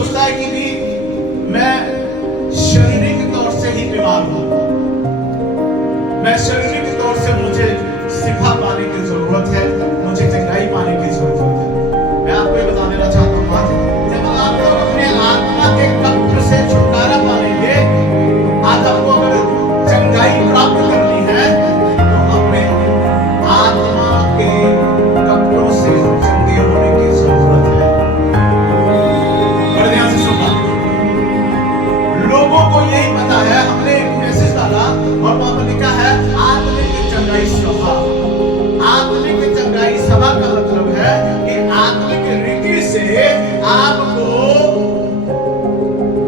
सोचता है कि भी मैं शारीरिक तौर से ही बीमार हूं, मैं शारीरिक तौर से मुझे शिफा पाने की जरूरत है, मुझे चंगाई पाने की जरूरत है। मैं आपको ये बता देना चाहता हूं बात, जब आप लोग अपने आत्मा के कब्र से छुटकारा पाएंगे, आज आपको अगर चंगाई प्राप्त करनी है तो अपने आत्मा के कब्रों से चंगे होने की जरूरत है। बड़े ध्यान से सुनना, लोगों को यही पता है, हमने एक मैसेज डाला और वहां पर लिखा है आत्मिक चंगाई सभा। आत्मिक चंगाई सभा का मतलब है कि आत्मिक रीति से आपको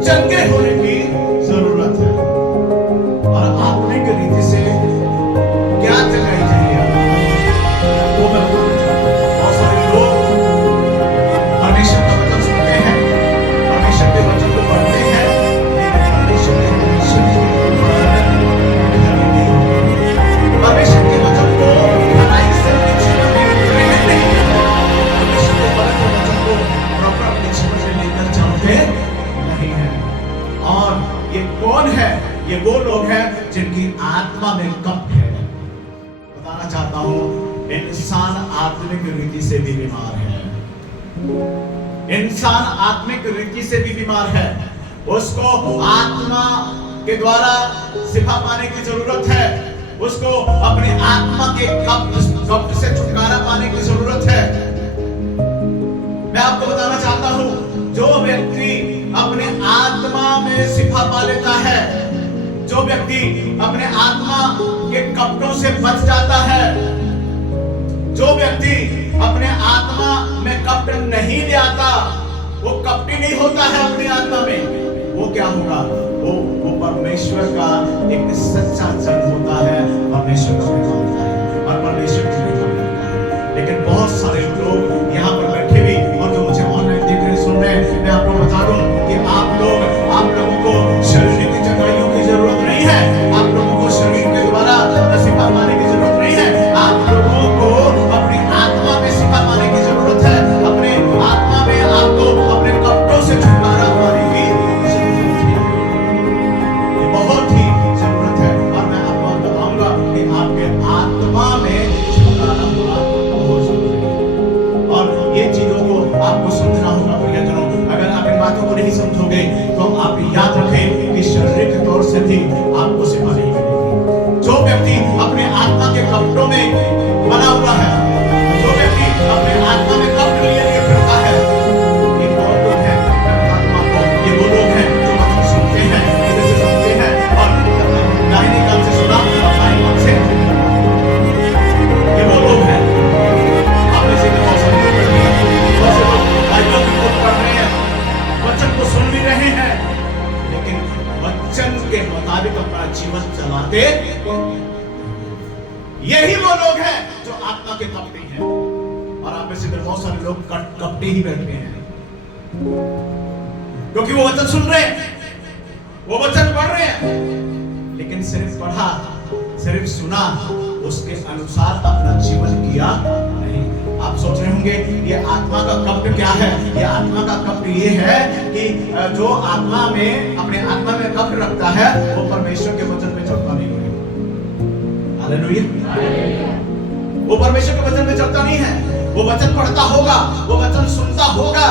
चंगे होने की जरूरत है। और आत्मिक रीति से क्या चंगाई चाहिए वो मैं बताना चाहता हूं। बहुत सारे लोग परमेश्वर का वचन सुनते हैं, परमेश्वर के वचन को पढ़ते हैं, लेकिन परमेश्वर के वचन परमेश्वर के वचन को गहराई से अपने जीवन में ग्रहण नहीं करते, परमेश्वर के वचन को प्रॉपर अपने जीवन में लेकर चलते नहीं है। और ये कौन है? ये वो लोग हैं जिनकी आत्मा में कपट है। बताना चाहता हूं, इंसान आत्मिक रीति से भी बीमार है। इंसान आत्मिक रीति से भी बीमार है। उसको आत्मा के द्वारा शिफा पाने की जरूरत है, उसको अपनी आत्मा के कब्र से छुटकारा पाने की जरूरत है। मैं आपको बताना चाहता हूं, जो व्यक्ति अपने आत्मा में शिफा पा लेता है, जो व्यक्ति अपने आत्मा के कपटों से बच जाता है, जो व्यक्ति अपने आत्मा में कपट नहीं ले आता, वो कपटी नहीं होता है अपनी आत्मा में, वो क्या होगा? वो परमेश्वर का एक सच्चा जन होता है, परमेश्वर का प्रेम होता है और परमेश्वर की महिमा करता है। लेकिन बहुत सारे लोग यहाँ पर बैठे भी और जो मुझे ऑनलाइन देख रहे सुन रहे हैं, मैं आपको बता दूं कि आप लोगों को शरीर की चंगाइयों की जरूरत नहीं है, आप लोगों को शरीर के द्वारा शिफा पाने की जरूरत नहीं है, आप लोगों को अपनी आत्मा में शिफा पाने की जरूरत है। अपने आत्मा में आपको अपने कपटों से छुटकारा पाने की जरूरत है, ये बहुत ही जरूरत है। और मैं आपको बताऊंगा कि आपके आत्मा में छुटकारा होना बहुत जरूरी है। और ये चीजों को आपको समझना होगा प्रियजनों। अगर आप इन बातों को नहीं समझोगे तो आप याद रखें कि शारीरिक तौर से भी आपको शिफा नहीं मिलेगी। जो व्यक्ति अपने आत्मा के कपटों में बना हुआ है, जो व्यक्ति अपने आत्मा में कपट लिए फिरता है, ये कौन लोग हैं? आत्मा को ये वो लोग हैं जो वचन सुनते हैं, इधर से सुनते हैं और दाहिने कान से सुना और बाएं कान से, ये वो लोग हैं। आप में से बहुत सारे लोग बैठे हैं, बहुत से लोग बाइबल को पढ़ रहे हैं, वचन को सुन भी रहे हैं, लेकिन वचन के मुताबिक अपना जीवन चलाते। यही वो लोग हैं जो आत्मा के कपटी हैं। और आप में से बहुत सारे लोग कपटी ही बैठे हैं, क्योंकि वो वचन सुन रहे हैं, वो वचन पढ़ रहे हैं, लेकिन सिर्फ पढ़ा, सिर्फ सुना, उसके अनुसार अपना जीवन किया नहीं। आप सोच रहे होंगे ये आत्मा का कपट क्या है? ये आत्मा का कपट ये है कि जो आत्मा में अपने आत्मा में कपट रखता है वो परमेश्वर के वचन पे चलता नहीं है। हालेलुया। वो परमेश्वर के वचन पे चलता नहीं है, वो वचन पढ़ता होगा, वो वचन सुनता होगा,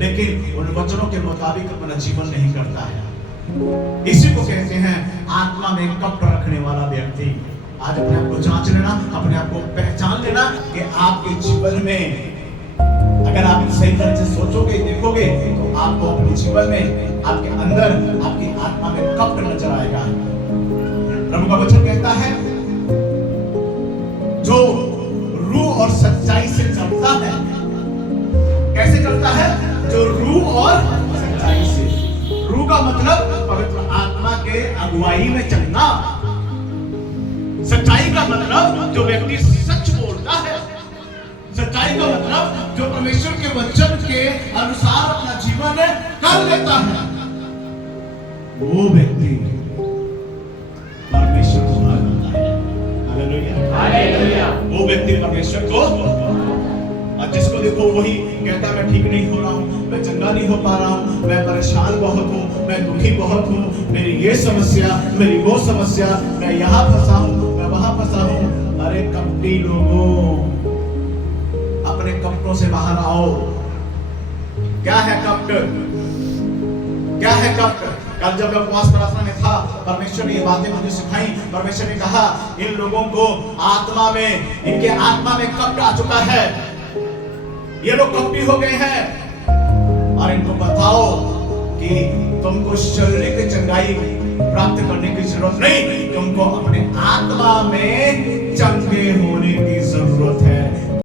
लेकिन उन वचनों के मुताबिक अपना जीवन नहीं करता है। इसी को कहते हैं आत्मा में कपट रखने वाला व्यक्ति। आज अपने आप को जांच लेना, अपने आप को पहचान लेना कि आपके जीवन में अगर आप सही तरह से सोचोगे, देखोगे, तो आपको अपने जीवन में, आपके अंदर, आपकी आत्मा में कपट नजर आएगा। प्रभु का वचन कहता है जो रूह और सच्चाई से चलता है। कैसे चलता है? जो रूह और सच्चाई से। रूह का मतलब पवित्र आत्मा के अगुवाई में चलना। सच्चाई का मतलब जो व्यक्ति सच बोलता है। सच्चाई का मतलब जो परमेश्वर के वचन के अनुसार अपना जीवन कर लेता है, वो व्यक्ति परमेश्वर को मानता है। Hallelujah, hallelujah. वो व्यक्ति परमेश्वर को, और जिसको देखो वही कहता मैं ठीक नहीं हो रहा हूँ, मैं चंगा नहीं हो पा रहा हूँ, मैं परेशान बहुत हूँ, मैं दुखी बहुत हूँ, मेरी ये समस्या, मेरी वो समस्या, मैं यहाँ फंसा हूँ, मैं वहां फंसा हूँ। अरे कपटी लोगों, अपने कपटों से बाहर आओ। क्या है कपट? क्या है कपट? कल जब मैं उपवास प्रार्थना में था, परमेश्वर ने ये बातें मुझे सिखाई। परमेश्वर ने कहा इन लोगों को आत्मा में, इनके आत्मा में कपट आ चुका है, ये लोग कपटी हो गए हैं। और इनको बताओ कि तुमको शारीरिक चंगाई प्राप्त करने की जरूरत नहीं, तुमको अपने आत्मा में चंगे होने की